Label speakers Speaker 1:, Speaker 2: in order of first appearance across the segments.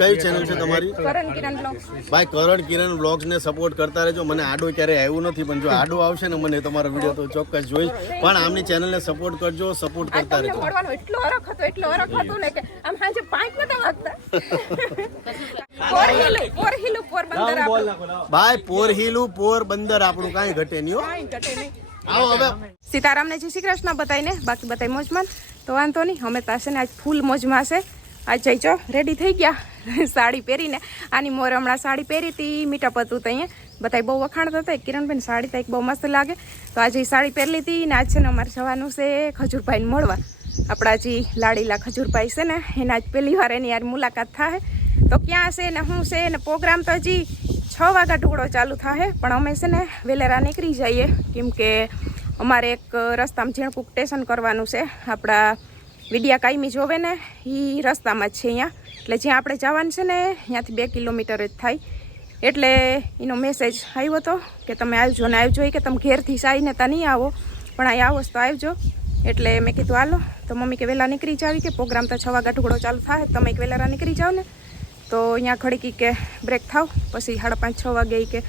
Speaker 1: કઈ ચેનલ છે તમારી?
Speaker 2: કરણ કિરણ બ્લોગ્સ
Speaker 1: ભાઈ કરણ કિરણ બ્લોગ્સ ને સપોર્ટ કરતા રહેજો. મને આડો ક્યારે આવ્યું નથી પણ જો આડો આવશે ને મને તમારો વીડિયો તો ચોક્કસ જોઈશ. પણ આમની ચેનલને સપોર્ટ કરજો સપોર્ટ કરતા રહેજો.
Speaker 2: મળવાનો એટલો અરખ હતો એટલો અરખ હતો ને કે આમ સાંજે પાંચ નતા વાગતા. પોર હિલું પોર હિલું પોરબંદર આપણું.
Speaker 1: ભાઈ પોર હિલું પોર બંદર આપણું કાંઈ ઘટે નહીં હો.
Speaker 2: ઘટે નહીં.
Speaker 1: આવો
Speaker 2: સીતારામને જય શ્રી કૃષ્ણ બતાવીને. બાકી બતાવી મોજમાં. તો વાંધો નહીં અમે પાસે ને આજ ફૂલ મોજમાં છે આજ જઈજો રેડી થઈ ગયા. સાડી પહેરીને. આની મોર હમણાં સાડી પહેરી હતી મીટઅપ હતું તો બધાય બહુ વખાણતા હતા કિરણબેન સાડી તો એક બહુ મસ્ત લાગે. તો આજે સાડી પહેરી હતી ને આજ છે ને અમારે જવાનું છે ખજૂરભાઈને મળવા. આપણા જે લાડીલા ખજૂરભાઈ છે ને, એના આજ પહેલી વાર એની યાર મુલાકાત થાય તો ક્યાં છે ને શું છે ને, પ્રોગ્રામ તો હજી છ વાગ્યા ટુકડો ચાલુ થાય પણ અમે છે ને વેલેરા નીકળી જઈએ. કેમ કે અમારે એક રસ્તામાં ઝીણકુક સ્ટેશન કરવાનું છે. આપણા વિડિયા કાયમી જોવે ને એ રસ્તામાં જ છે અહીંયા. એટલે જ્યાં આપણે જવાનું છે ને, ત્યાંથી બે કિલોમીટર જ થાય. એટલે એનો મેસેજ આવ્યો હતો કે તમે આવજો ને આવજો, એ કે તમે ઘેરથી સાઈને તા નહીં આવો, પણ અહીં આવો તો આવજો. એટલે મેં કીધું, હાલો. તો મમ્મી કે વહેલા નીકળી જાવી કે? પ્રોગ્રામ તો છ વાગ્યા ટુકડો ચાલુ થાય, તમે એક વહેલા નીકળી જાઓ ને. તો અહીંયા ઘડીકી કે બ્રેક થાવ. પછી સાડા પાંચ, છ વાગે કે,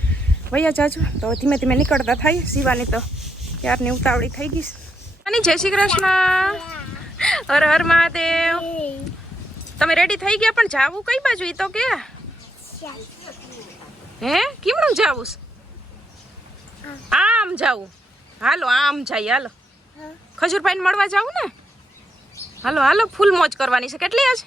Speaker 2: વૈયા જાજો. તો ધીમે ધીમે નીકળતા થાય સીવાની તો. ક્યારની ઉતાવળી થઈ ગઈ જય શ્રી કૃષ્ણ. હર હર મહાદેવ. તમે રેડી થઈ ગયા પણ જાવું કઈ બાજુ? ઈ તો કે. હે? કેમનું જાવું આમ જાવું. હાલો આમ જાય હાલો. ખજૂરભાઈને મળવા જાવું ને? હાલો હાલો ફૂલ મોજ કરવાની છે. કેટલી આજ?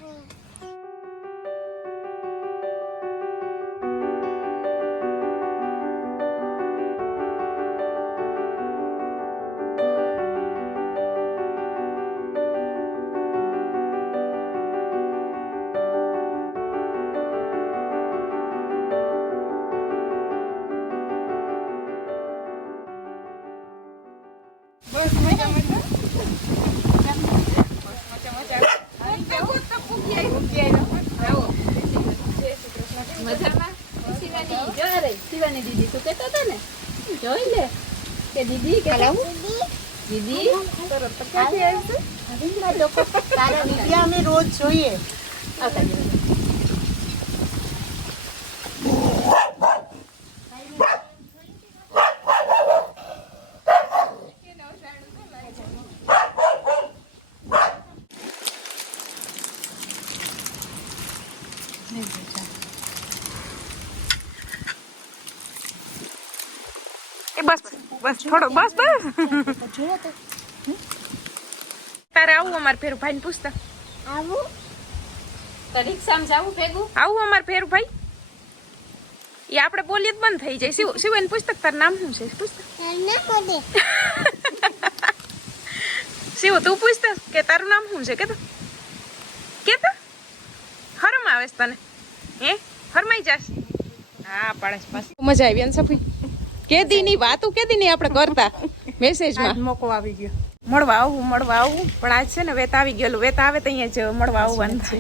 Speaker 2: બસ થોડો બસ બસ. તારે આવું અમાર ફેરું ભાઈ ને પૂછતા
Speaker 3: તો રિક્ષામાં જાવું ભેગું?
Speaker 2: આવું અમાર ફેરું ભાઈ એ આપણે બોલીએ જ બંધ થઈ જાય. શિવ એને પુસ્તક તાર નામ શું છે? પુસ્તક શિવ તું પૂછતા કે તારું નામ શું છે? કે તો કે તો હરમ આવે તને. હે? ફરમાઈ જાશ. હા પાડસ પાસ મજા આવી ને સફી? કેદી ની વાતું કેદી ની આપણે કરતા? મેસેજમાં
Speaker 4: મોકો આવી ગયો.
Speaker 2: મળવા આવું મળવા આવું. પણ આજ છે ને વેત આવી ગયેલું. વેત આવે તો અહીંયા જ મળવા આવવાનું છે.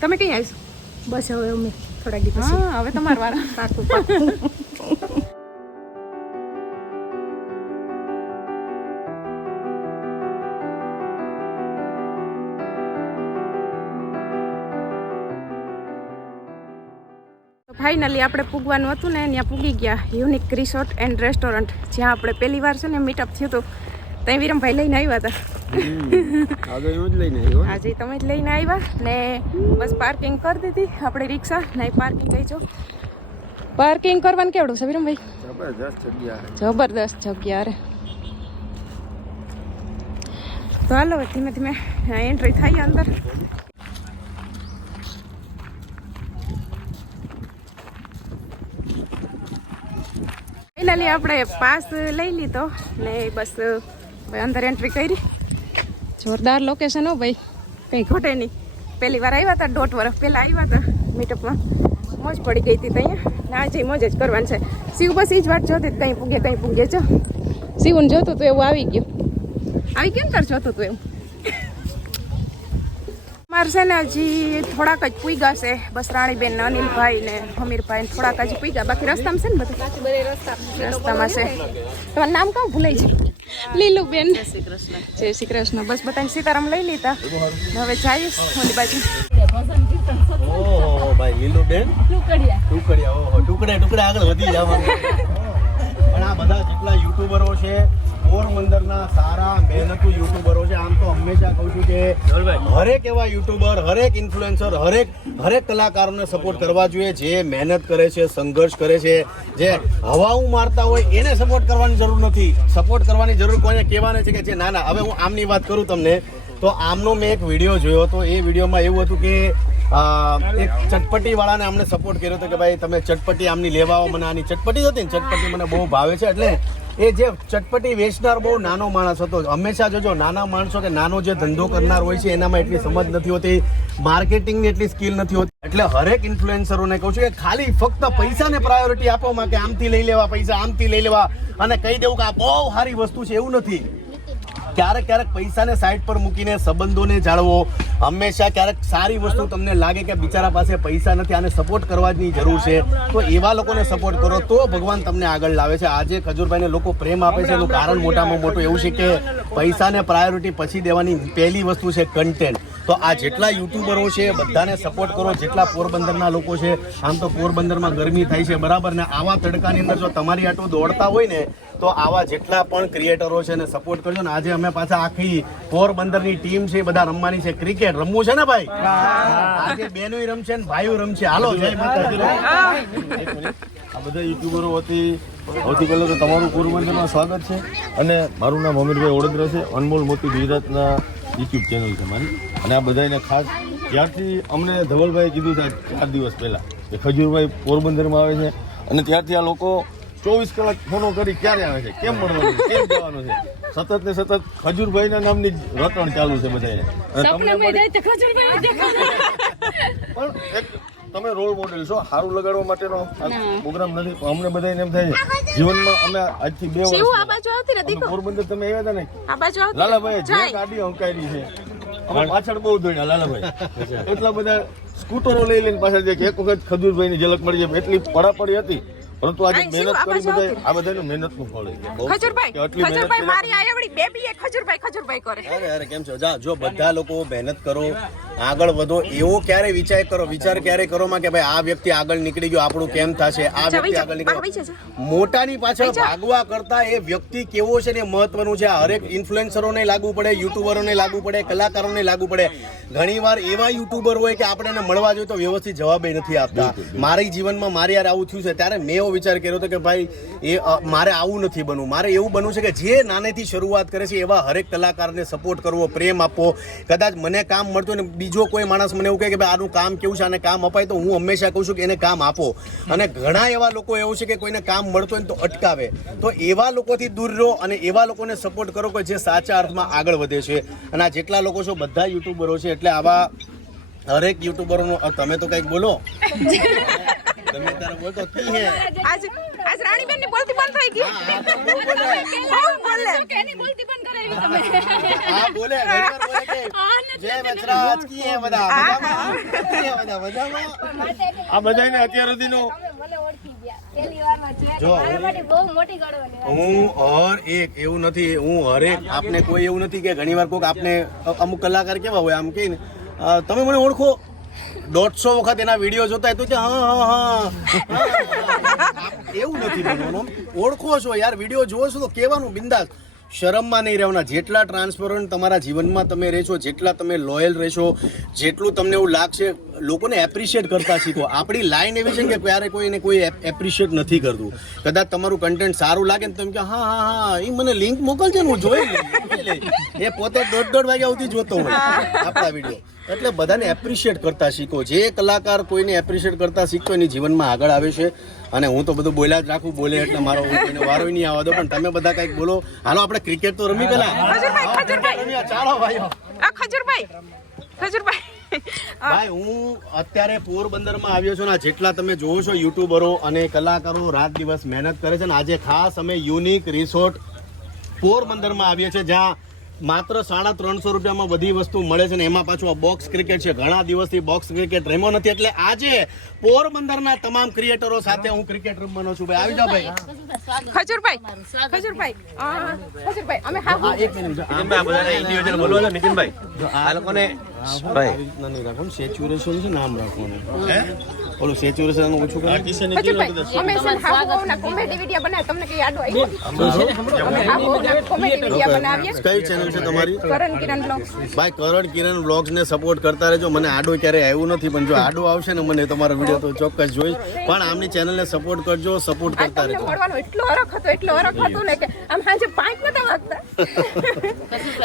Speaker 2: તમે કઈ આવીશું?
Speaker 4: બસ હવે અમે થોડા દી
Speaker 2: હા હવે તમારો વારો
Speaker 4: પાકું પાકું.
Speaker 2: ફાઇનલી આપણે પૂગવાનું હતું ને ત્યાં પૂગી ગયા. યુનિક રિસોર્ટ એન્ડ રેસ્ટોરન્ટ જ્યાં આપણે પહેલી વાર છે ને મીટઅપ થયું હતું. ત્યાં વિરમભાઈ લઈને આવ્યા હતા. આજે તમે જ લઈને આવ્યા ને બસ પાર્કિંગ કરી દીધી આપણે રિક્ષા ને પાર્કિંગ થઈ જો. પાર્કિંગ કરવાનું કેવડું છે વિરમભાઈ?
Speaker 1: જગ્યા
Speaker 2: જબરદસ્ત જગ્યા રે. તો હાલો ધીમે ધીમે એન્ટ્રી થાય અંદર. ફાઇનલી આપણે પાસ લઈ લીધો ને બસ અંદર એન્ટ્રી કરી. જોરદાર લોકેશન હો ભાઈ. કંઈ ઘટે નહીં. પહેલી વાર આવ્યા હતા દોઢ વર્ષ પહેલાં આવ્યા હતા મીટઅપમાં મોજ પડી ગઈ હતી ત્યાં ના જઈ મોજ જ કરવાની છે. શિવ બસ એ જ વાત જોતી કંઈ પૂગે કંઈ પૂગે છો શિવને જોતું તું એવું આવી ગયું. આવી ગયું ને તાર જોતું તું એવું? મારે છે ને હજી થોડાક જ પૂગ્યા છે. બસ રાણીબેન ને અનિલભાઈ ને હમીરભાઈ ને થોડાક હજી પૂગ્યા બાકી રસ્તામાં છે ને બધું? રસ્તામાં છે. તમારું નામ કાં? ભૂલાઈ છે લીલુબેન. જય શ્રી કૃષ્ણ. બસ બધાને સીતારામ લઈ લીધા. હવે જઈશ ઓલી બાજુ.
Speaker 1: ઓહો ભાઈ લીલુબેન?
Speaker 3: ટુકડિયા.
Speaker 1: ટુકડિયા ઓહો ટુકડે ટુકડે આગળ વધી જવાનું. પણ આ બધા જેટલા યુટ્યુબરો છે પોરબંદરના સારા મહેનતુ યુટ્યુબરો છે. આમ તો હંમેશા કહું છું કે હરેક એવા યુટ્યુબર હરેક ઇન્ફ્લુએન્સર હરેક હરેક કલાકારોને સપોર્ટ કરવા જોઈએ જે મહેનત કરે છે સંઘર્ષ કરે છે. જે હવાઉ મારતા હોય એને સપોર્ટ કરવાની જરૂર નથી. સપોર્ટ કરવાની જરૂર કોઈને કહેવાની છે કે જે ના ના હવે હું આમની વાત કરું તમને. તો આમનો મેં એક વીડિયો જોયો હતો એ વિડીયોમાં એવું હતું કે એક ચટપટી વાળાને અમને સપોર્ટ કર્યો હતો કે ભાઈ તમે ચટપટી આમની લેવા આવો મને આની ચટપટી હતી ને? ચટપટી મને બહુ ભાવે છે. એટલે એ જે ચટપટી વેચનાર બહુ નાનો માણસ હતો, હંમેશા જોજો નાના માણસો કે નાનો જે ધંધો કરનાર હોય છે, એનામાં એટલી સમજ નથી હોતી, માર્કેટિંગની એટલી સ્કિલ નથી હોતી. એટલે હરેક ઇન્ફ્લુએન્સરોને કહું છું કે ખાલી ફક્ત પૈસાને પ્રાયોરિટી આપો કે આમથી લઈ લેવા, પૈસા આમથી લઈ લેવા અને કહી દેવું કે આ બહુ સારી વસ્તુ છે, એવું નથી. ક્યારેક ક્યારેક પૈસાને સાઈડ પર મૂકીને સંબંધોને જાળવો. હંમેશા ક્યારેક સારી વસ્તુ તમને લાગે કે બિચારા પાસે પૈસા નથી આને સપોર્ટ કરવાની જરૂર છે. તો એવા લોકોને સપોર્ટ કરો તો ભગવાન તમને આગળ લાવે છે. આજે ખજૂરભાઈને લોકો પ્રેમ આપે છે એનું કારણ મોટામાં મોટું એવું છે કે પૈસાને પ્રાયોરિટી પછી દેવાની પહેલી વસ્તુ છે કન્ટેન્ટ તો આ જેટલા યુટ્યુબરો છે બધાને સપોર્ટ કરો. જેટલા પોરબંદરના લોકો છે આમ તો પોરબંદરમાં ગરમી થાય છે બરાબર ને? આવા તડકાની અંદર જો તમારી આટલું દોડતા હોય ને તો આવા જેટલા પણ ક્રિએટરો છે એને સપોર્ટ કરજો ને આજે અમે પાછા આખી પોરબંદરની ટીમ છે બધા રમવાની છે. ક્રિકેટ રમવું છે ને ભાઈ? આજે બેનો રમશે ને ભાઈઓ રમશે. હાલો, જય માતાજી.
Speaker 5: આ બધા યુટ્યુબરો વતી સૌથી પહેલાં તો તમારું પોરબંદરમાં સ્વાગત છે. અને મારું નામ અમીરભાઈ ઓડોદરા છે. અનમોલ મોતી ગુજરાતના યુટ્યુબ ચેનલ છે મારી. અને આ બધાને ખાસ ત્યારથી અમને ધવલભાઈ કીધું છે ચાર દિવસ પહેલાં કે ખજૂરભાઈ પોરબંદરમાં આવે છે. અને ત્યારથી આ લોકો ચોવીસ કલાક ફોનો કરી ક્યારે આવે છે? કેમ મળવાનું છે? કેમ જવાનું છે? સતત ને સતત ખજૂરભાઈના નામની જ રટણ ચાલુ છે બધાને પણ એક તમે રોલ મોડેલ છો સારું લગાડવા માટેનો પ્રોગ્રામ નથી પણ અમને બધાને એમ થાય છે જીવનમાં અમે આજથી બે વર્ષ
Speaker 2: ને
Speaker 5: પોરબંદર તમે આવ્યા હતા ને? લાલાભાઈ જે. ગાડી હંકારી છે અમે પાછળ બહુ દોડ્યા લાલાભાઈ. એટલા બધા સ્કૂટરો લઈ લઈને પાછળ જાય એક વખત ખજૂરભાઈની ઝલક મળી જાય એટલી પડાપડી હતી. પરંતુ આજે મહેનત કરી બધા આ બધાનું મહેનતનું ફળ છે.
Speaker 2: ખજુરભાઈ ખજૂરભાઈ મારી આયવડી બેબી એ ખજુરભાઈ ખજુરભાઈ કરે.
Speaker 1: અરે અરે કેમ છો? જા જો બધા લોકો મહેનત કરો આગળ વધો એવો ક્યારે વિચાર કરો? વિચાર ક્યારે કરો માં કે ભાઈ આ વ્યક્તિ આગળ નીકળી ગયો આપણું કેમ થશે? આ વ્યક્તિ આગળ નીકળ્યો મોટાની પાછળ. ભાગવા કરતા એ વ્યક્તિ કેવો છે ને એ મહત્વનું છે. આ હરેક ઇન્ફ્લુએન્સરોને લાગુ પડે યુટ્યુબરોને લાગુ પડે કલાકારોને લાગુ પડે. ઘણીવાર એવા યુટ્યુબર હોય કે આપણે એને મળવા જોઈએ તો વ્યવસ્થિત જવાબ નથી આપતા. મારી જીવનમાં મારી યાર આવું થયું છે. ત્યારે મેં વિચાર કર્યો હતો કે ભાઈ, એ મારે આવું નથી બનવું. મારે એવું બનવું છે કે જે નાનેથી શરૂઆત કરે છે, એવા હરેક કલાકારને સપોર્ટ કરવો, પ્રેમ આપવો. કદાચ મને કામ મળતું ને બીજો કોઈ માણસ મને એવું કહે કે, ભાઈ, આનું કામ કેવું છે? આને કામ અપાય તો હું હંમેશા કહું છું કે એને કામ આપો. અને ઘણા એવા લોકો એવું છે કે કોઈને કામ મળતું હોય તો અટકાવે. તો એવા લોકોથી દૂર રહો અને એવા લોકોને સપોર્ટ કરો કે જે સાચા અર્થમાં આગળ વધે છે. અને આ જેટલા લોકો છો, બધા યુટ્યુબરો છે, એટલે આવા હરેક યુટ્યુબરોનો તમે તો કંઈક બોલો. તમે તારે બોલતો કી હે?
Speaker 2: આજ આજ રાણીબેનની બોલતી બંધ થઈ ગઈ.
Speaker 1: હા, બહુ બોલે.
Speaker 2: બોલે.
Speaker 3: બોલતી બંધ કરાવી તમે?
Speaker 1: હા બોલે ઘણીવાર બોલે કે. જય વચરાજ કી હે બધા? બધા? બધા
Speaker 5: આ બધાને અત્યાર સુધીનો
Speaker 6: મને ઓળખી ગયા. પહેલી વારમાં છે.
Speaker 1: જો,
Speaker 6: મારા માટે બહુ મોટી ગળવાની
Speaker 1: હું હર એક એવું નથી હું હરેક આપને કોઈ એવું નથી કે ઘણીવાર કોઈક આપને અમુક કલાકાર કેવા હોય આમ કે તમે મને ઓળખો. દોઢસો વખત એના વીડિયો જોતા હોય તો કે હા હા હા. એવું નથી બનવાનું. ઓળખો છો યાર, વીડિયો જોવો છો તો કહેવાનું બિંદાસ. શરમમાં નહીં રહેવાના. જેટલા ટ્રાન્સપરન્ટ તમારા જીવનમાં તમે રહેશો, જેટલા તમે લોયલ રહેશો, જેટલું તમને એવું લાગશે, લોકોને એપ્રિશિએટ કરતા શીખો. આપણી લાઈન એવી છે કે ક્યારે કોઈને કોઈ એપ્રિશિએટ નથી કરતું. કદાચ તમારું કન્ટેન્ટ સારું લાગે ને તમે કે, હા હા હા, એ મને લિંક મોકલજે ને હું જોઈ લઈ એ પોતે દોઢ દોઢ વાગ્યા સુધી જોતો હોય. આપણા વીડિયો. એટલે બધાને એપ્રિશિએટ કરતા શીખો. જે કલાકાર કોઈને એપ્રિશિએટ કરતા શીખો એની જીવનમાં આગળ આવે છે. અને હું તો બધું બોલ્યા જ રાખું બોલે એટલે મારો હું કોઈને વારો નહીં આવવા દો પણ તમે બધા કંઈક બોલો. હાલો આપણે ક્રિકેટ તો રમી પેલા. ચાલો ભાઈઓ. ભાઈ હું અત્યારે પોરબંદરમાં આવ્યો છું ને જેટલા તમે જોવો છો યુટ્યુબરો અને કલાકારો રાત દિવસ મહેનત કરે છે ને આજે ખાસ અમે યુનિક રિસોર્ટ પોરબંદરમાં આવીએ છીએ જ્યાં માત્ર સાડા ત્રણસો રૂપિયામાં બધી વસ્તુ મળે છે ને એમાં પાછું આ બોક્સ ક્રિકેટ છે. ઘણા દિવસથી બોક્સ ક્રિકેટ રમ્યો નથી. એટલે આજે પોરબંદરના તમામ ક્રિએટરો સાથે હું ક્રિકેટ રમવાનો છું. ભાઈ આવી જાઓ ભાઈ.
Speaker 2: ખજુરભાઈ ખજુરભાઈ ખજુરભાઈ અમે હા
Speaker 1: હા એક મિનિટ અમે આ
Speaker 5: બધાને individual બોલવા દો, નીતિનભાઈ.
Speaker 1: આ
Speaker 5: લોકોને
Speaker 1: ભાઈ. નહીં રાખવાનું સેચ્યુરેશન છે નામ રાખવાનું. ઓલું સેચ્યુરેશન ઓછું કરો?
Speaker 2: ખજૂરભાઈ અમે છે ને કોમેડી વીડિયો બનાવ્યા તમને કઈ યાદ આવ્યું અમે હાહુ કોમેડી વીડિયો બનાવીએ.
Speaker 1: કઈ ચેનલ છે તમારી?
Speaker 2: કરણ કિરણ બ્લોગ્સ
Speaker 1: ભાઈ કરણ કિરણ વ્લોગ્સ ને સપોર્ટ કરતા રહેજો. મને આડો ક્યારેય આવ્યું નથી પણ જો આડો આવશે ને મને તમારો વીડિયો તો ચોક્કસ જોઈશ. પણ આમની ચેનલને સપોર્ટ કરજો સપોર્ટ કરતા રહેજો.
Speaker 2: મળવાનો એટલો અરખ હતો એટલો અરખ હતો ને કે આમ સાંજે પાંચ નતા વાગતા.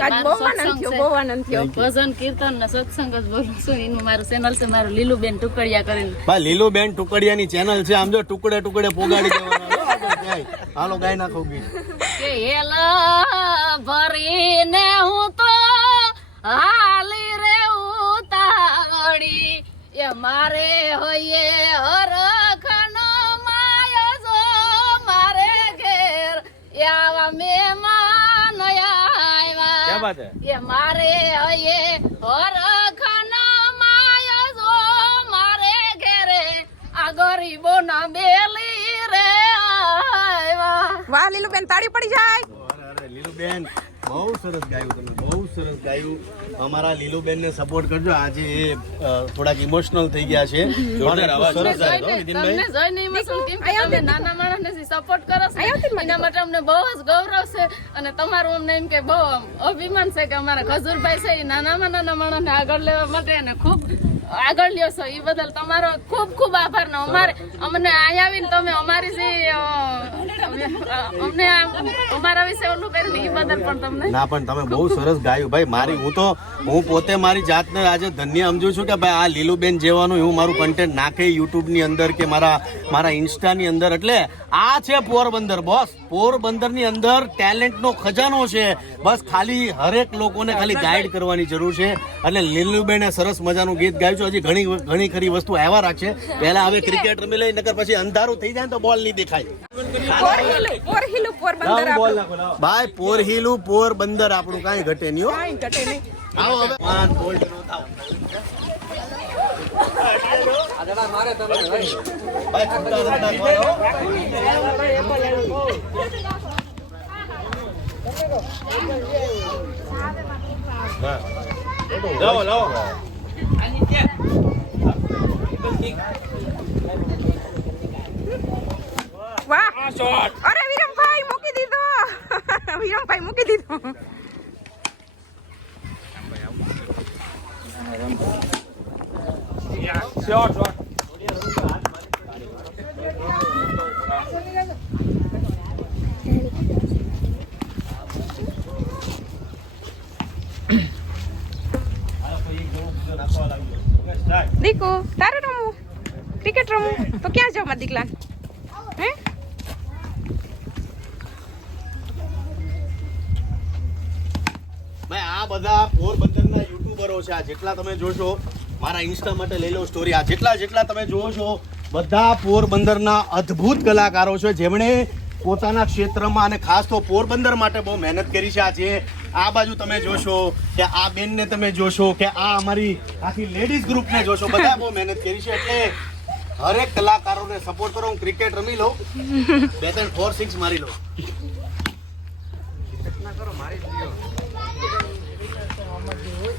Speaker 2: આજ બહુ આનંદ થયો બહુ આનંદ થયો.
Speaker 3: ભજન કીર્તન ને સત્સંગ જ બોલું છું એનું મારું ચેનલ છે મારું લીલુબેન ટુકડિયા કરીને.
Speaker 1: ભાઈ લીલુબેન ટુકડિયાની ચેનલ છે. આમ જો ટુકડે ટુકડે પોગાડી દેવાના હાલો ગાય નાખો ગીત.
Speaker 3: ભરીને હું તો હાલી રે ઉતાવળી. એ મારે હોઈએ હરખનો માયો જો મારે ઘેર. એ આવા મહેમાન આવ્યા. એ મારે હોઈએ હરખનો
Speaker 2: વાહ લીલુબેન તાળી પડી જાય.
Speaker 1: અરે અરે લીલુબેન બહુ સરસ ગાયું તમે બહુ સરસ ગાયું. અમારા લીલુબેન ને સપોર્ટ કરજો. આજે એ થોડાક ઇમોશનલ થઈ ગયા છે. સરસ
Speaker 3: તમે નાના માણસને support કરો છો એના માટે અમને બહુ જ ગૌરવ છે. અને તમારું અમને એમ કે બહુ અભિમાન છે કે અમારા ખજુરભાઈ છે એ નાનામાં નાના માણસને આગળ લેવા માટે અને ખૂબ આગળ લ્યો છો. એ બદલ તમારો ખૂબ ખૂબ આભાર ને અમારે અમને અહીંયા આવીને તમે અમારી જે અમને અમારા વિશે ઓલું કર્યું એ બદલ પણ તમને.
Speaker 1: ના પણ તમે બહુ સરસ ગાયું. ભાઈ મારી હું તો હું પોતે મારી જાતને આજે ધન્ય સમજુ છું કે ભાઈ આ લીલુબેન જેવાનું હું મારું કન્ટેન્ટ નાખે યુટ્યુબની અંદર કે મારા મારા ઇન્સ્ટા ની અંદર. એટલે આ છે પોરબંદર બોસ. પોરબંદરની અંદર ટેલેન્ટ નો ખજાનો છે. બસ ખાલી હરેક લોકોને ખાલી ગાઈડ કરવાની જરૂર છે. એટલે લીલુબેને સરસ મજાનું ગીત ગાયું છે. હજી ઘણી ઘણી ખરી વસ્તુ આવ્યા રાખશે પહેલા હવે ક્રિકેટ રમી લઈ નકર પછી અંધારું થઈ જાય તો બોલ નહીં દેખાય.
Speaker 2: પોરહિલું પોરહીલું
Speaker 1: પોર બંદર પોરબંદર આપણું. કાંઈ ઘટે નહીં
Speaker 2: કાંઈ ઘટે નહીં.
Speaker 1: આવો હવે. પાંચ ગોલ્ડ નો થાવ ભાઈ, છૂટા રમતા કરો.
Speaker 5: લાવો લાવો.
Speaker 2: વાહ. અરે વિરમભાઈ મૂકી દીધો. વિરમભાઈ મૂકી દીધો. દીકુ તારે રમવું? ક્રિકેટ રમવું? તો ક્યાં જવા દીકલા
Speaker 1: છે આ જેટલા તમે જોશો મારા ઇન્સ્ટા માટે લઈ લો સ્ટોરી આ જેટલા જેટલા તમે જોવો છો બધા પોરબંદરના અદ્ભુત કલાકારો છે જેમણે પોતાના ક્ષેત્રમાં અને ખાસ તો પોરબંદર માટે બહુ મહેનત કરી છે. આજે આ બાજુ તમે જોશો કે આ બેનને તમે જોશો કે આ અમારી આખી લેડીઝ ગ્રુપને જોશો બધા બહુ મહેનત કરી છે. એટલે હરેક કલાકારોને સપોર્ટ કરો હું ક્રિકેટ રમી લઉં. બે ત્રણ ફોર સિક્સ મારી લઉં.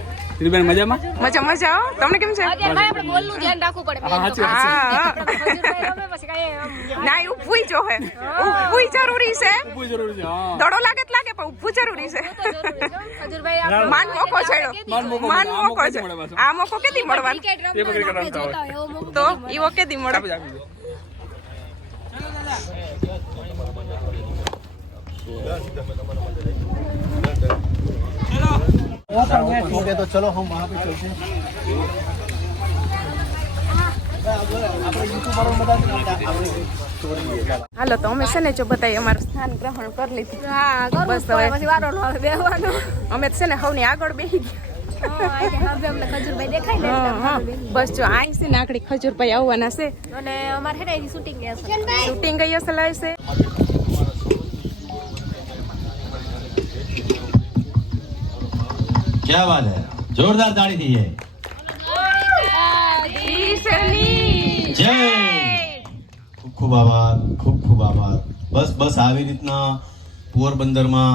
Speaker 7: બેન મજામાં?
Speaker 2: મજા મજા હો. તમને કેમ છે?
Speaker 6: આપણે બોલનું ધ્યાન રાખવું પડે.
Speaker 7: હા,
Speaker 2: ના ઉભું જો હે. ઉભું જરૂરી છે.
Speaker 7: ઉભું જરૂરી છે હા.
Speaker 2: દડો લાગે લાગે પણ ઉભું જરૂરી છે. માન મોકો છે
Speaker 7: માન મોકો
Speaker 2: છે.
Speaker 7: મળે.
Speaker 2: આ મોકો કેદી મળવાનો?
Speaker 7: તે પણ
Speaker 6: રમતા
Speaker 7: ક્રિકેટ
Speaker 6: આપણે
Speaker 7: રમતા
Speaker 8: યુટ્યુબરો तो चलो हम वहाँ पे चलते हैं
Speaker 2: હાલો તો અમે છે ને જો બધાએ અમારું સ્થાન ગ્રહણ કરી લીધું. બસ હવે. અમે છે ને હવની આગળ બેસી ગયા.
Speaker 6: બેસી
Speaker 2: જો આઈ છે ને આકડી ખજૂરભાઈ આવવાના છે.
Speaker 6: અને અમારે શૂટિંગ છે.
Speaker 2: શૂટિંગ ગઈ હશે આવશે
Speaker 1: क्या बात है जोरदार ताड़ी थी ये જય ખૂબ ખૂબ આભાર ખૂબ ખૂબ આભાર બસ બસ આવી રીતના પોરબંદરમાં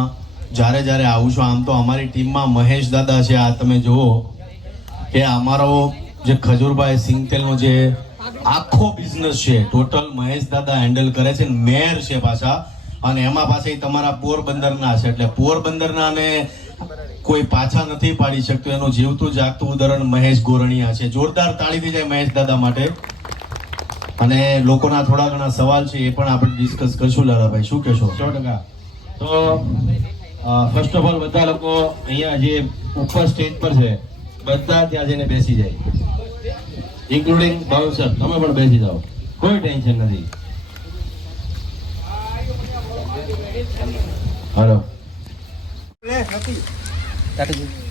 Speaker 1: જ્યારે જ્યારે આવું છું આમ તો અમારી ટીમમાં મહેશ દાદા છે આ તમે જુઓ કે અમારો જે ખજૂરભાઈ સિંગતેલનો જે આખો બિઝનેસ છે ટોટલ મહેશ દાદા હેન્ડલ કરે છે મેયર છે પાછા અને એમાં પાછા ઈ તમારા પોરબંદરના છે એટલે પોરબંદરના ને કોઈ પાછા નથી પાડી શકતું, એનું જીવતું જાગતું ઉદાહરણ મહેશ ગોરણિયા છે. જોરદાર તાળી થઈ જાય મહેશ દાદા માટે. અને લોકોના થોડા ઘણા સવાલ છે, એ પણ આપણે ડિસ્કસ કરશું લાલાભાઈ. શું કહેશો?
Speaker 9: સો ટકા. તો ફર્સ્ટ ઓફ ઓલ બધા લોકો અહીંયા જે ઉપર સ્ટેજ પર છે, બધા ત્યાં જઈને બેસી જાય. ઇન્ક્લુડિંગ બાઉન્સર તમે પણ બેસી જાઓ. કોઈ ટેન્શન નથી. હલો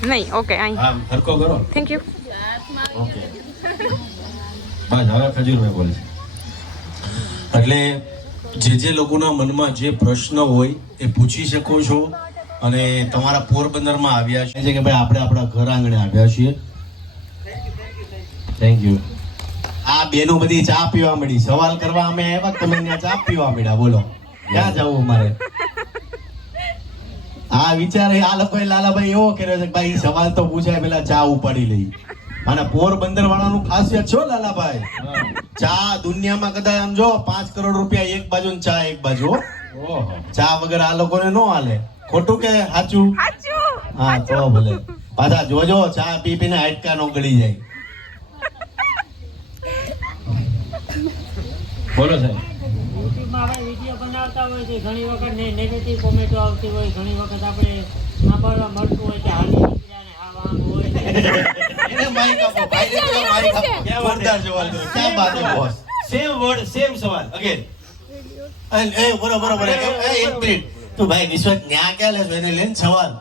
Speaker 2: નહીં ઓકે આઈ.
Speaker 1: હા હરકો કરો.
Speaker 2: થેન્ક યુ
Speaker 1: ઓકે બસ હવે ખજૂરભાઈ બોલે એટલે જે જે લોકોના મનમાં જે પ્રશ્ન હોય એ પૂછી શકો છો અને તમારા પોરબંદરમાં આવ્યા છે. કે ભાઈ આપણે આપણા ઘર આંગણે આવ્યા છીએ. થેન્ક યુ આ બેનો બધી ચા પીવા મળી. સવાલ કરવા અમે આવ્યા તમે ચા પીવા મળ્યા? બોલો. ક્યાં જવું અમારે? આ વિચાર આ લોકોએ લાલાભાઈ એવો કર્યો છે ભાઈ સવાલ તો પૂછાય પેલા ચા ઉપાડી લઈ. અને પોરબંદર વાળાનું ખાસિયત છો લાલાભાઈ. ચા દુનિયામાં કદાચ આમ જો પાંચ કરોડ રૂપિયા એક બાજુ ને ચા એક બાજુ ચા વગર આ લોકોને નો હાલે. ખોટું કે સાચું?
Speaker 2: સાચું.
Speaker 1: હા તો ભલે. પાછા જોજો ચા પી પીને હાડકા નો ગળી જાય.
Speaker 9: બોલો સાહેબ.
Speaker 10: વીડિયો હોય છે ઘણી વખત ને નેગેટિવ કોમેન્ટો આવતી હોય ઘણી વખત આપણે સાંભળવા મળતું હોય કે હાલી નીકળ્યા ને હોય.
Speaker 1: બોસ
Speaker 9: સેમ વર્ડ સેમ સવાલ.
Speaker 1: અગેન એ બરો બરોબર. એક મિનિટ તું ભાઈ વિશ્વાસ ન્યા ક્યાં લેશો? એને લઈને સવાલ.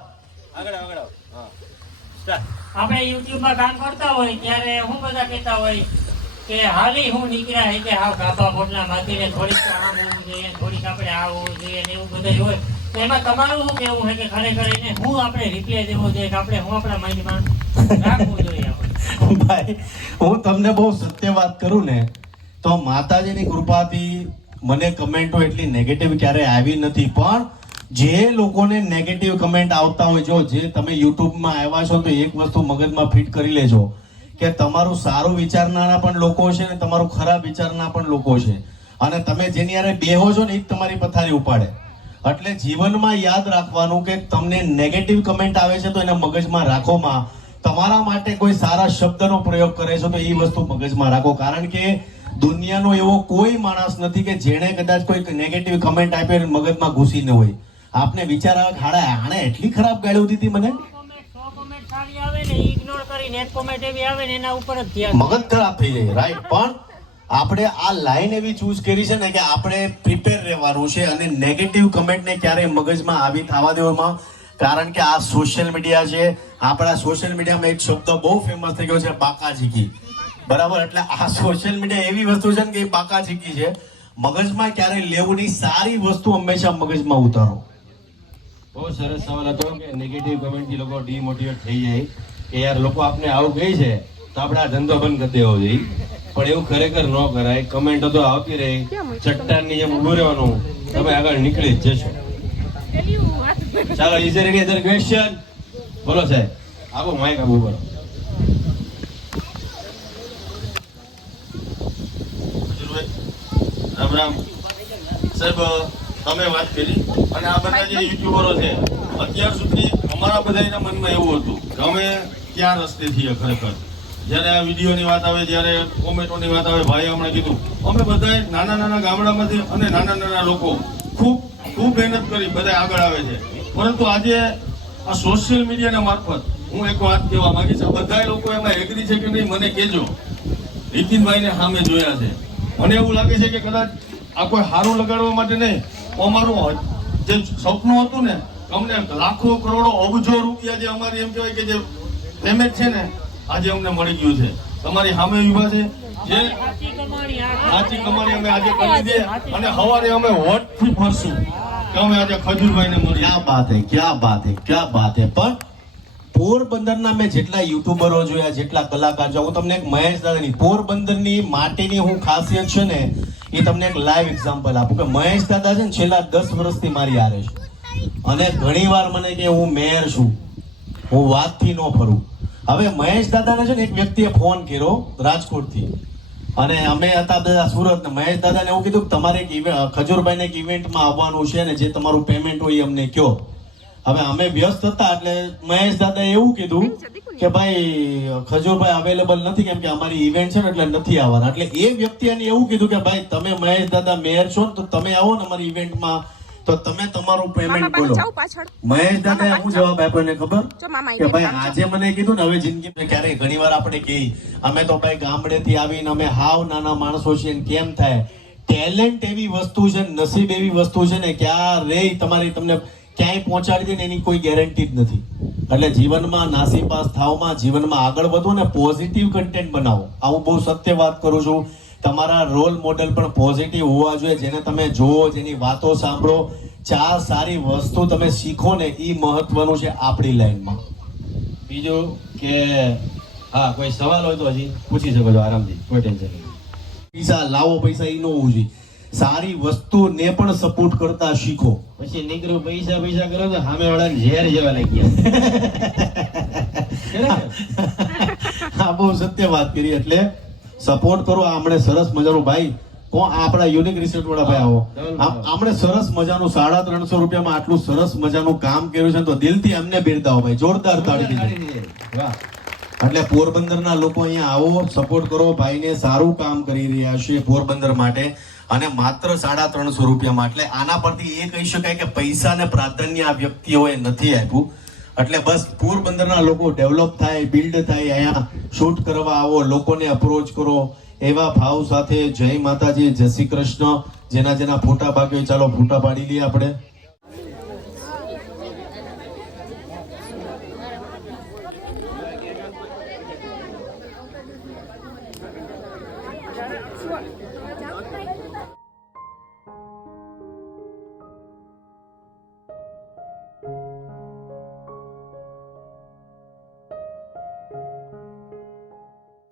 Speaker 9: આગળ આગળ આવો.
Speaker 10: આપણે યુટ્યુબમાં કામ કરતા હોય ત્યારે હું બધા કહેતા હોય? કે હાલી હું નીકળ્યા કે હાવ ગાભા પોટલા માથીને થોડીક આમ જોઈએ, થોડીક આપણે આ જોઈએ ને એવું બધું હોય. તો એમાં તમારું શું કેવું છે કે ખરેખર એને હું આપણે રિપ્લે દેવો જોઈએ કે આપણે હું આપણા માઇન્ડમાં રાખવું જોઈએ
Speaker 1: હું તમને બહુ સત્ય વાત કરું ને, તો માતાજીની કૃપાથી મને કમેન્ટો એટલી નેગેટિવ ક્યારે આવી નથી, પણ જે લોકોને નેગેટિવ કમેન્ટ આવતા હોય, જો જે તમે યુટ્યુબમાં આવ્યા છો, તો એક વસ્તુ મગજમાં ફિટ કરી લેજો. કે તમારું સારું વિચારનારા પણ લોકો છે ને તમારું ખરાબ વિચારના પણ લોકો છે. અને તમે જેની યારે બેહો છો ને એ તમારી પથારી ઉપાડે. એટલે જીવનમાં યાદ રાખવાનું કે તમને નેગેટિવ કમેન્ટ આવે છે તો એને મગજમાં રાખોમાં તમારા માટે કોઈ સારા શબ્દનો પ્રયોગ કરે છે તો એ વસ્તુ મગજમાં રાખો. કારણ કે દુનિયાનો એવો કોઈ માણસ નથી કે જેણે કદાચ કોઈ નેગેટિવ કમેન્ટ આપી મગજમાં ઘૂસી ન હોય. આપને વિચાર આવે હાડા, આણે એટલી ખરાબ ગાળ્યું દીધી મને.
Speaker 10: એક કોમેન્ટ એવી આવે એના ઉપર જ
Speaker 1: મગજ ખરાબ થઈ જાય રાઈટ પણ આપણે આ લાઈન એવી ચૂઝ કરી છે ને કે આપણે પ્રિપેર રહેવાનું છે અને નેગેટિવ કમેન્ટને ક્યારેય મગજમાં આવી થવા દેવામાં કારણ કે આ સોશિયલ મીડિયા છે, આપણા સોશિયલ મીડિયામાં એક શબ્દ બહુ ફેમસ થઈ ગયો છે, બાકાજીકી. બરાબર? એટલે આ સોશિયલ મીડિયા એવી વસ્તુ છે ને કે બાકાજીકી છે. મગજમાં ક્યારેય લેવું નહીં, સારી વસ્તુ હંમેશા મગજમાં ઉતારો.
Speaker 9: બહુ સરસ સવાલ હતો કે નેગેટિવ કમેન્ટથી લોકો ડીમોટિવેટ થઈ જાય કે યાર લોકો આપને આવું કહે છે તો આપણે આ ધંધો બંધ કરી દેવો જોઈએ. પણ એવું ખરેખર ન કરાય. કમેન્ટો તો આવતી રહે. ચટ્ટાનની જેમ ઉભું રહેવાનું. તમે આગળ નીકળી જ જશો. ચાલો ઇઝ એની અંદર ક્વેશ્ચન બોલો સાહેબ. આપો માઇક આપો બોલો
Speaker 5: રામ રામ. સાહેબ તમે વાત કરી અને આ બધા જે યુટ્યુબરો છે, અત્યાર સુધી અમારા બધાના મનમાં એવું હતું કે અમે ક્યાં રસ્તે છીએ ખરેખર. જ્યારે આ વિડીયોની વાત આવે, જ્યારે કોમેન્ટોની વાત આવે ભાઈ હમણાં કીધું, અમે બધાએ નાના નાના ગામડામાંથી અને નાના નાના લોકો ખૂબ ખૂબ મહેનત કરી બધા આગળ આવે છે. પરંતુ આજે આ સોશિયલ મીડિયાના મારફત હું એક વાત કહેવા માંગીશ બધા લોકો એમાં એગ્રી છે કે નહીં, મને કહેજો. નીતિનભાઈને સામે જોયા છે. મને એવું લાગે છે કે કદાચ આ કોઈ હારું લગાડવા માટે નહીં. અમારું જે સપનું હતું ને, અમને લાખો કરોડો અબજો રૂપિયા જે અમારી એમ કહેવાય કે જે પેમેન્ટ છે ને, આજે અમને મળી ગયું છે. તમારી સામે ઊભા છે. જે
Speaker 10: સાચી કમાણી
Speaker 5: અમે આજે કરી દે અને સવારે અમે વોટથી ફરશું કે અમે આજે ખજૂરભાઈને મળી
Speaker 1: ક્યાં બાત હે, ક્યાં બાત હે, ક્યાં બાત હે? પણ પોરબંદરના મેં જેટલા યુટ્યુબરો જોયા, જેટલા કલાકાર જોયા, હું તમને એક મહેશ દાદાની, પોરબંદરની માટીની હું ખાસિયત છે ને એ તમને એક લાઈવ એક્ઝામ્પલ આપું કે મહેશ દાદા છે ને છેલ્લા દસ વર્ષથી મારી હારે છે. અને ઘણી વાર મને કે હું મેયર છું. હું વાતથી ન ફરું. હવે મહેશ દાદાને છે ને એક વ્યક્તિએ ફોન કર્યો રાજકોટથી. અને અમે હતા બધા સુરત મહેશ દાદાને એવું કીધું કે તમારે એક ઇવેન્ટ ખજૂરભાઈને એક ઇવેન્ટમાં આવવાનું છે ને જે તમારું પેમેન્ટ હોય એ અમને કયો હવે અમે વ્યસ્ત હતા એટલે મહેશ દાદા એવું કીધું કે ભાઈ ખજૂરભાઈ અવેલેબલ નથી કેમ કે અમારી ઇવેન્ટ છે ને એટલે નથી આવવાના. એટલે એ વ્યક્તિએ એવું કીધું કે ભાઈ તમે મહેશ દાદા મેયર છો ને તો તમે આવો ને અમારી ઇવેન્ટમાં તો તમે તમારું પેમેન્ટ બોલો. મહેશ દાદા હું જવાબ આપ્યો એને ખબર? કે ભાઈ આજે મને કીધું ને હવે જિંદગી ક્યારેય ઘણી વાર આપણે કહી અમે તો ભાઈ ગામડેથી આવીને અમે હાવ નાના માણસો છીએ કેમ થાય? ટેલેન્ટ એવી વસ્તુ છે નસીબ એવી વસ્તુ છે ને ક્યારેય તમારી તમને ક્યાંય પહોંચાડી દે ને એની કોઈ ગેરંટી જ નથી. એટલે જીવનમાં નાસીપાસ થાવમાં જીવનમાં આગળ વધો ને પોઝિટિવ કન્ટેન્ટ બનાવો. આ હું બહુ સત્ય વાત કરું છું. તમારા રોલ મોડેલ પણ પોઝિટિવ હોવા જોઈએ. જેને તમે જુઓ, જેની વાતો સાંભળો, ચાર સારી વસ્તુ તમે શીખો ને એ મહત્વનું છે આપણી લાઈનમાં.
Speaker 9: બીજું કે, હા, કોઈ સવાલ હોય તો હજી પૂછી શકો છો આરામથી. કોઈ ટેન્શન નહીં.
Speaker 1: પૈસા લાવો, પૈસા એ ન હોવું જોઈએ. સારી વસ્તુને પણ સપોર્ટ કરતા શીખો.
Speaker 9: પછી નીકળ્યું પૈસા પૈસા કરો તો સામે વાળાને ઝેર જેવા લાગ્યા.
Speaker 1: હા. બહુ સત્ય વાત કરી એટલે સપોર્ટ કરો આપણે સરસ મજાનું. ભાઈ કોણ આપણા યુનિક રિસર્ચ વાળા ભાઈ આવો. આપણે સરસ મજાનું સાડા ત્રણસો રૂપિયામાં આટલું સરસ મજાનું કામ કર્યું છે તો દિલથી અમને બિરદાવો ભાઈ જોરદાર તાળી એટલે પોરબંદરના લોકો અહીંયા આવો સપોર્ટ કરો ભાઈને સારું કામ કરી રહ્યા છે પોરબંદર માટે. અને માત્ર સાડા ત્રણસો રૂપિયામાં. એટલે આના પરથી એ કહી શકાય કે પૈસાને પ્રાધાન્ય આ વ્યક્તિઓએ નથી આપ્યું. એટલે બસ પોરબંદરના લોકો ડેવલપ થાય, બિલ્ડ થાય, અહીંયા શૂટ કરવા આવો, લોકોને અપ્રોચ કરો. એવા ભાવ સાથે જય માતાજી, જય શ્રી કૃષ્ણ. જેના જેના ફોટા ભાગ્યો ચાલો ફોટા પાડી લઈએ આપણે.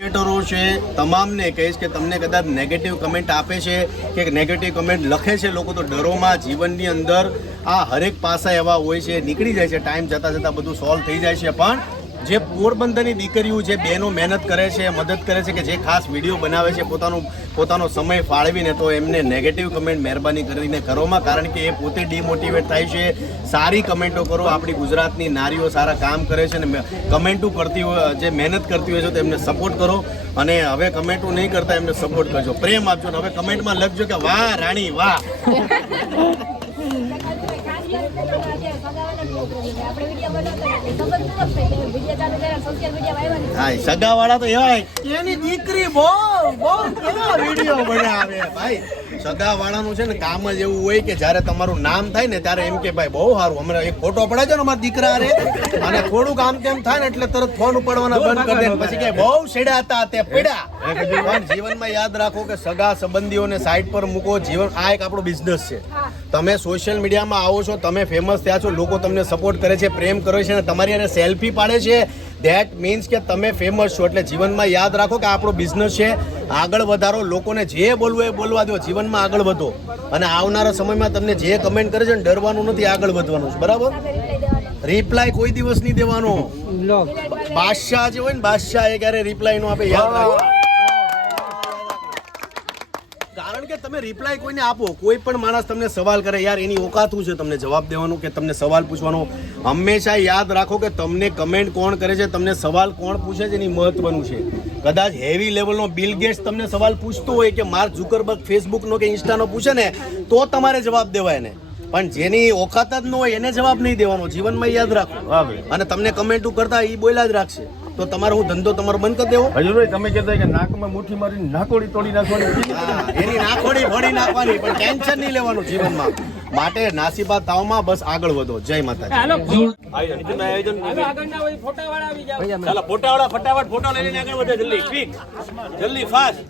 Speaker 1: ક્રિએટરો છે, તમામને કહીશ કે તમને કદાચ નેગેટિવ કમેન્ટ આપે છે કે નેગેટિવ કમેન્ટ લખે છે, લોકો તો ડરોમાં જીવનની અંદર આ હરેક પાસા એવા હોય છે, નીકળી જાય છે ટાઈમ જતાં જતાં બધું સોલ્વ થઈ જાય છે, પણ જે પોરબંદરની દીકરીઓ જે બહેનો મહેનત કરે છે, મદદ કરે છે કે જે ખાસ વીડિયો બનાવે છે, પોતાનો પોતાનો સમય ફાળવીને તો એમને નેગેટિવ કમેન્ટ મહેરબાની કરીને કરોમાં કારણ કે એ પોતે ડિમોટિવેટ થાય છે. સારી કમેન્ટો કરો. આપણી ગુજરાતની નારીઓ સારા કામ કરે છે ને કમેન્ટો કરતી હોય, જે મહેનત કરતી હોય છે તો એમને સપોર્ટ કરો. અને હવે કમેન્ટો નહીં કરતા એમને સપોર્ટ કરજો. પ્રેમ આપજો હવે કમેન્ટમાં લખજો કે, વાહ, રાણી, વાહ. હા સગાવાળા તો એવા એની દીકરી બહુ બહુ કેવા વીડિયો બનાવે ભાઈ. સગાવાળાનું છે ને કામ જ એવું હોય કે જ્યારે તમારું નામ થાય ને ત્યારે એમ કે ભાઈ બહુ સારું. હમણાં એક ફોટો પડે છે ને અમારા દીકરા રે અને થોડુંક આમ તેમ થાય ને એટલે તરત ફોન ઉપાડવાના બંધ કરી દે. પછી કે બહુ સેડા હતા તે પીડા પણ જીવનમાં યાદ રાખો કે સગા સંબંધીઓને સાઈડ પર મૂકો જીવન આ એક આપણો બિઝનેસ છે. તમે સોશિયલ મીડિયામાં આવો છો તમે ફેમસ થયા છો લોકો તમને સપોર્ટ કરે છે પ્રેમ કરે છે અને તમારી અને સેલ્ફી પાડે છે દેટ મીન્સ કે તમે ફેમસ છો. એટલે જીવનમાં યાદ રાખો કે આપણો બિઝનેસ છે આગળ વધારો લોકોને જે બોલવું એ બોલવા દો જીવનમાં આગળ વધો. અને આવનારા સમયમાં તમને જે કમેન્ટ કરે છે ને ડરવાનું નથી આગળ વધવાનું છે. બરાબર? રિપ્લાય કોઈ દિવસ નહીં દેવાનો. બાદશાહ જે હોય ને બાદશાહ એ ક્યારે રિપ્લાય નો આપે યાદ રાખો કારણ કે તમે રિપ્લાય કોઈને આપો કોઈ પણ માણસ તમને સવાલ કરે યાર એની ઓકાતું છે. તમને જવાબ દેવાનો કે તમને સવાલ પૂછવાનો. હંમેશા યાદ રાખો કે તમને કમેન્ટ કોણ કરે છે તમને સવાલ કોણ પૂછે છે એની મહત્વનું છે. કદાચ હેવી લેવલનો બિલ ગેટ્સ તમને સવાલ પૂછતો હોય કે માર્ક ઝુકરબર્ગ ફેસબુકનો કે ઇન્સ્ટાનો પૂછે ને તો તમારે જવાબ દેવાય ને પણ જેની ઓકાત જ ન હોય એને જવાબ નહીં દેવાનો. જીવનમાં યાદ રાખો. અને તમને કમેન્ટ કરતા એ બોલ્યા જ રાખશે. તો તમારો હું ધંધો તમારો બંધ કરી દેવો.
Speaker 5: હજુભાઈ તમે કહેતા કે નાકમાં મુઠ્ઠી મારી નાકોડી તોડી નાખવાની
Speaker 1: એની નાખોડી ભણી નાખવાની પણ ટેન્શન નહીં લેવાનું જીવનમાં. માટે નાસીબા તાવમાં બસ આગળ વધો. જય માતાજી. ચાલો ફોટાવાળા ફટાફટ ફોટો લઈને આગળ વધે જલ્દી. ક્વિક જલ્દી ફાસ્ટ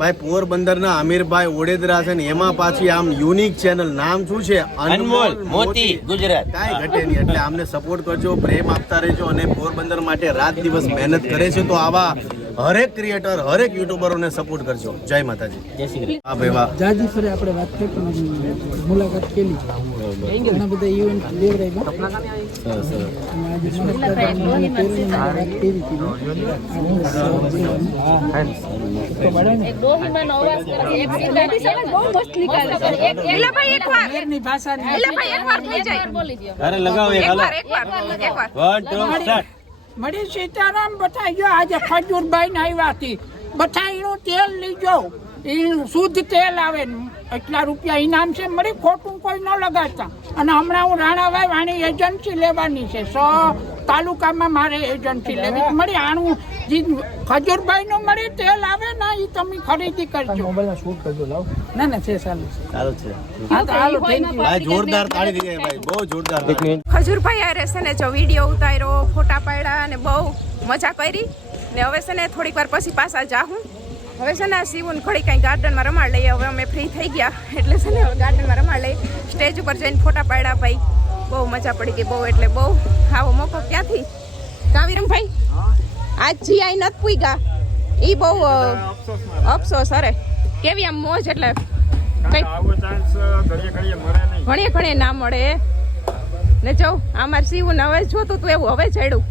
Speaker 1: ભાઈ પોરબંદરના અમીરભાઈ ઓડેદરા છે ને એમાં પાછી આમ યુનિક ચેનલ નામ શું છે? અનમોલ મોતી. ગુજરાત. કાંઈ ઘટે નહીં. એટલે આમને સપોર્ટ કરજો પ્રેમ આપતા રહેજો અને પોરબંદર માટે રાત દિવસ મહેનત કરે છે. તો આવા હરેક ક્રિએટર હરેક યુટ્યુબરોને સપોર્ટ કરજો. જય માતાજી. હા ભાઈ વાહ.
Speaker 11: જાજી ફરે આપણે વાત થઈ મુલાકાત કેલી. ઘણા બધા ઇવેન્ટ લેવડાવ્યા. કરે
Speaker 3: એક મસ્ત નીકળે છે. એક વાર.
Speaker 2: એલા ભાઈ એકવાર
Speaker 11: મળી સીતારામ બતાવી આજે ખજૂરભાઈ ને આવ્યા હતી બતાવીનું તેલ લીજો. એ શુદ્ધ તેલ આવે એટલા રૂપિયા ઇનામ છે મળી ખોટું કોઈ ન લગાડતા. અને હમણાં હું રાણાભાઈ વાણી એજન્સી લેવાની છે. સો તાલુકામાં મારે એજન્સી લેવી. છે. મળી આણું જે ખજૂરભાઈ નું મળી તેલ આવે ને એ તમે ખરીદી કરજો. ના ના છે સારું છે
Speaker 1: ચાલો છે.
Speaker 11: હા તો હાલો
Speaker 1: ભાઈ જોરદાર તાળી દીધી ભાઈ બહુ જોરદાર
Speaker 2: ખજૂરભાઈ આ છે ને જો વીડિયો ઉતાર્યો ફોટા પાડ્યા અને બહુ મજા કરી. ને હવે છે ને થોડીક વાર પછી પાછા જાહું. હવે છે ને આ શિવન ઘડી કાંઈ ગાર્ડનમાં રમાડ લઈએ. હવે અમે ફ્રી થઈ ગયા. એટલે છે ને હવે ગાર્ડનમાં રમાડ લઈએ. સ્ટેજ ઉપર જઈને ફોટા પાડ્યા ભાઈ. બહુ મજા પડી ગઈ બહુ એટલે બહુ આવો મોકો ક્યાંથી? કાવીરમભાઈ આજ જી આઈ નથી પૂગ્યા એ બહુ અફસોસ અરે. કેવી આમ મોજ એટલે? ઘણીએ ઘણીએ ના મળે ને જો અમાર શિવ ને હવે જોતું તું એવું હવે ચડ્યું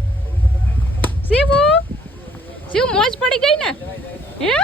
Speaker 2: શિવ? શિવ મોજ પડી ગઈ ને? હે?